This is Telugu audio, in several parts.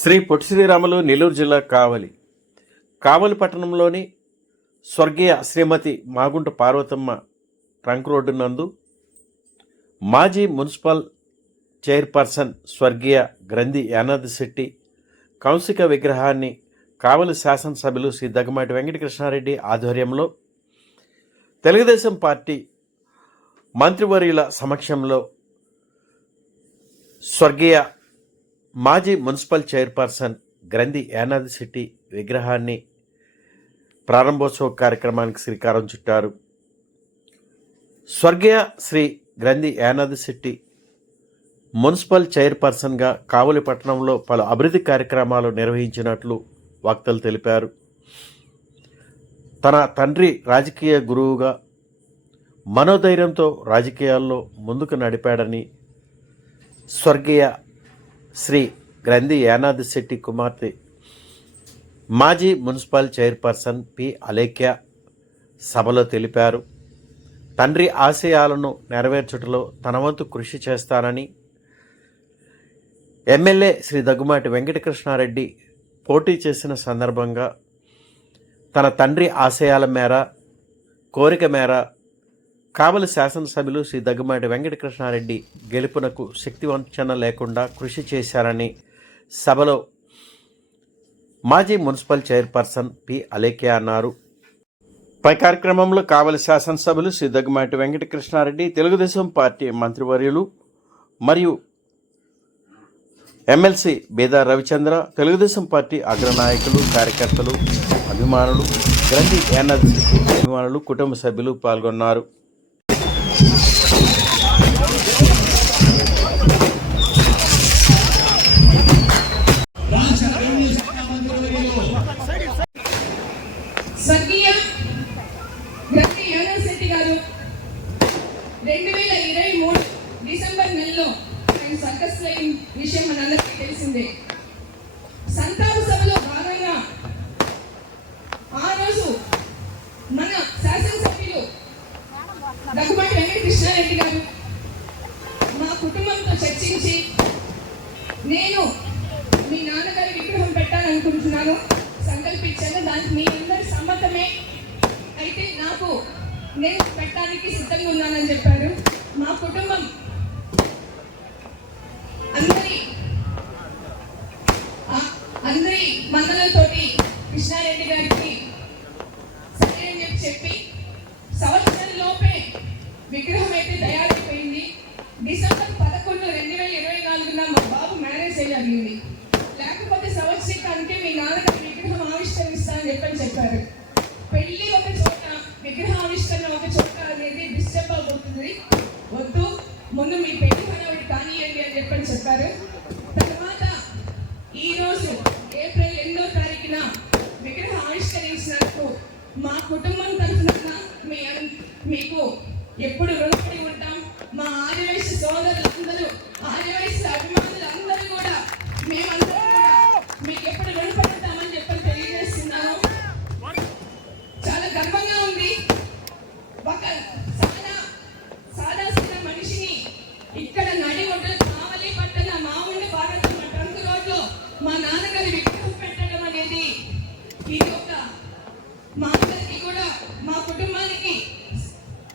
శ్రీ పొట్టి శ్రీరాములు నెల్లూరు జిల్లా కావలి. కావలి పట్టణంలోని స్వర్గీయ శ్రీమతి మాగుంట పార్వతమ్మ ట్రంక్ రోడ్డు నందు మాజీ మున్సిపల్ చైర్పర్సన్ స్వర్గీయ గ్రంథి యానాది శెట్టి కౌశిక విగ్రహాన్ని కావలి శాసనసభ్యులు శ్రీ దగ్గమాటి వెంకటకృష్ణారెడ్డి ఆధ్వర్యంలో తెలుగుదేశం పార్టీ మంత్రివర్యుల సమక్షంలో స్వర్గీయ మాజీ మున్సిపల్ చైర్పర్సన్ గ్రంథి యానాది శెట్టి విగ్రహాన్ని ప్రారంభోత్సవ కార్యక్రమానికి శ్రీకారం చుట్టారు. స్వర్గీయ శ్రీ గ్రంథి యానాది శెట్టి మున్సిపల్ చైర్పర్సన్గా కావలి పట్టణంలో పలు అభివృద్ధి కార్యక్రమాలు నిర్వహించినట్లు వక్తలు తెలిపారు. తన తండ్రి రాజకీయ గురువుగా మనోధైర్యంతో రాజకీయాల్లో ముందుకు నడిపాడని స్వర్గీయ శ్రీ గ్రంథి యానాది శెట్టి కుమార్తె మాజీ మున్సిపల్ చైర్పర్సన్ పి అలేఖ్య సభలో తెలిపారు తండ్రి ఆశయాలను నెరవేర్చుటలో తన వంతు కృషి చేస్తానని ఎమ్మెల్యే శ్రీ దగ్గుమాటి వెంకటకృష్ణారెడ్డి పోటీ చేసిన సందర్భంగా తన తండ్రి ఆశయాల మేర కోరిక మేర కావలి శాసనసభ్యులు శ్రీ దగ్గుమాటి వెంకటకృష్ణారెడ్డి గెలుపునకు శక్తివంచన లేకుండా కృషి చేశారని సభలో మాజీ మున్సిపల్ చైర్పర్సన్ పి అలేఖ్య అన్నారు. పై కార్యక్రమంలో కావలి శాసనసభ్యులు శ్రీ దగ్గుమాటి వెంకటకృష్ణారెడ్డి తెలుగుదేశం పార్టీ మంత్రివర్యులు మరియు ఎమ్మెల్సీ బేదా రవిచంద్ర తెలుగుదేశం పార్టీ అగ్రనాయకులు కార్యకర్తలు అభిమానులు గ్రంథి ఎన్ఆర్సీ అభిమానులు కుటుంబ సభ్యులు పాల్గొన్నారు. ఇరవై మూడు డిసెంబర్ నెలలో ఆయన సర్కస్ లైన్ విషయం మనందరికీ తెలిసిందే. సంతాప సభలో భాగంగా ఆ రోజు మన శాసనసభ్యులు దగ్గుబాటి వెంకటకృష్ణారెడ్డి గారు మా కుటుంబంతో చర్చించి నేను మీ నాన్నగారి విగ్రహం పెట్టాలనుకుంటున్నాను సంకల్పించాను. దానికి మీ అందరి సమ్మతమే. అయితే నాకు నేను పెట్టడానికి సిద్ధంగా ఉన్నానని చెప్పారు. మా కుటుంబం. అందరి అందరి మందలతోటి కృష్ణారెడ్డి గారికి సరే అని చెప్పి చెప్పి సంవత్సరం లోపే విగ్రహం అయితే తయారైపోయింది. డిసెంబర్ పదకొండు రెండు వేల ఇరవై నాలుగున మా బాబు మ్యారేజ్ జరిగింది. లేకపోతే సంవత్సరానికి మీ నాన్నగారు విగ్రహం ఆవిష్కరిస్తానని చెప్పని చెప్పారు. పెళ్ళి ఒక చోట విగ్రహ ఆవిష్కరణ ఒక చోట అనేది డిస్టర్బ్ అవుతుంది ముందు మీ పెళ్ళి హడావిడి కానియండి అని చెప్పని చెప్పారు. తర్వాత ఈ రోజు ఏప్రిల్ ఎనిమిదో తారీఖున విగ్రహం ఆవిష్కరించినందుకు మా కుటుంబం తరఫున మీ మీకు ఎప్పుడు రుణపడి ఉంటాం. మా ఆదివేశ సోదరులందరూ ఇది ఒక మా అందరికి కూడా మా కుటుంబానికి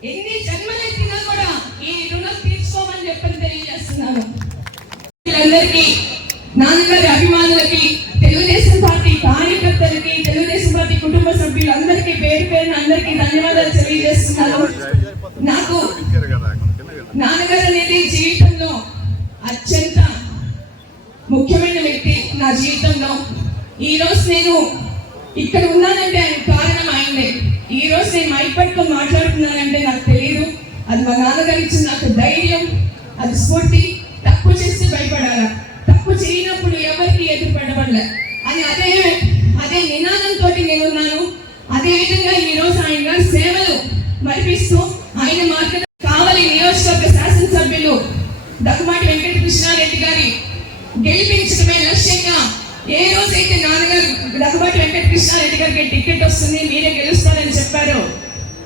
ఎన్ని జన్మలెత్తినా కూడా ఈ రుణం తీర్చుకోమని చెప్పని తెలియజేస్తున్నాను. వీళ్ళందరికీ నాన్నగారి అభిమానులకి తెలుగుదేశం పార్టీ కార్యకర్తలకి తెలుగుదేశం పార్టీ కుటుంబ సభ్యులందరికీ పేరు పేరున అందరికీ ధన్యవాదాలు తెలియజేస్తున్నాను. నాకు నాన్నగారు అనేది జీవితంలో అత్యంత ముఖ్యమైన వ్యక్తి నా జీవితంలో. ఈ రోజు నేను ఇక్కడ ఉన్నానంటే ఆయన కారణం ఆయనే. ఈ రోజు నేను మైపట్తో మాట్లాడుతున్నానంటే నాకు తెలియదు అది మా నాన్నగారు ఇచ్చిన నాకు ధైర్యం అది స్ఫూర్తి. తప్పు చేస్తే భయపడాలా? తప్పు చేయనప్పుడు ఎవరికి ఎదురుపడవల్ల అని అదే అదే నినాదంతో నేను ఉన్నాను అదే విధంగా ఈ రోజు ఆయన సేవలు మరిపిస్తూ ఆయన మార్గం కావలి నియోజకవర్గ శాసనసభ్యులు దగ్గుమాటి వెంకటకృష్ణారెడ్డి గారి గెలిపించడమే లక్ష్యంగా ఏ రోజైతే నాన్నగారు దగ్గుబాటి వెంకటకృష్ణారెడ్డి గారికి టికెట్ వస్తుంది మీరే గెలుస్తారని చెప్పారో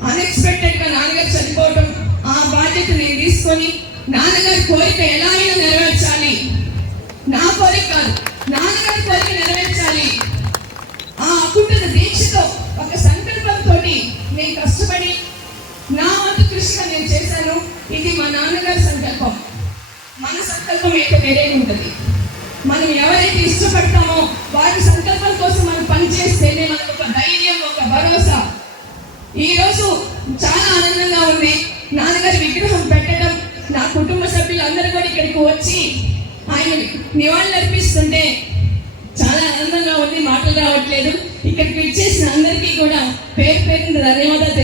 అన్ఎక్స్పెక్టెడ్గా నాన్నగారు చనిపోవడం ఆ బాధ్యత నేను తీసుకొని నాన్నగారి కోరిక ఎలా అయినా నెరవేర్చాలి. నా కోరిక కాదు నాన్నగారి కోరిక నెరవేర్చాలి. ఆ అకుంటున్న దీక్షతో ఒక సంకల్పంతో నేను కష్టపడి నా వంతు కృషిగా నేను చేశాను. ఇది మా నాన్నగారి సంకల్పం. మన సంకల్పం అయితే వేరే ఉంటుంది. మనం ఎవరైతే ఇష్టపడతామో వారి సంకల్పం కోసం మనం పనిచేస్తేనే మనకు ఒక ధైర్యం ఒక భరోసా. ఈరోజు చాలా ఆనందంగా ఉంది. నాన్నగారి విగ్రహం పెట్టడం నా కుటుంబ సభ్యులందరూ కూడా ఇక్కడికి వచ్చి ఆయన నివాళులు అర్పిస్తుంటే చాలా ఆనందంగా ఉంది. మాటలు రావట్లేదు. ఇక్కడికి ఇచ్చేసిన అందరికీ కూడా పేరు పేరు ధన్యవాదాలు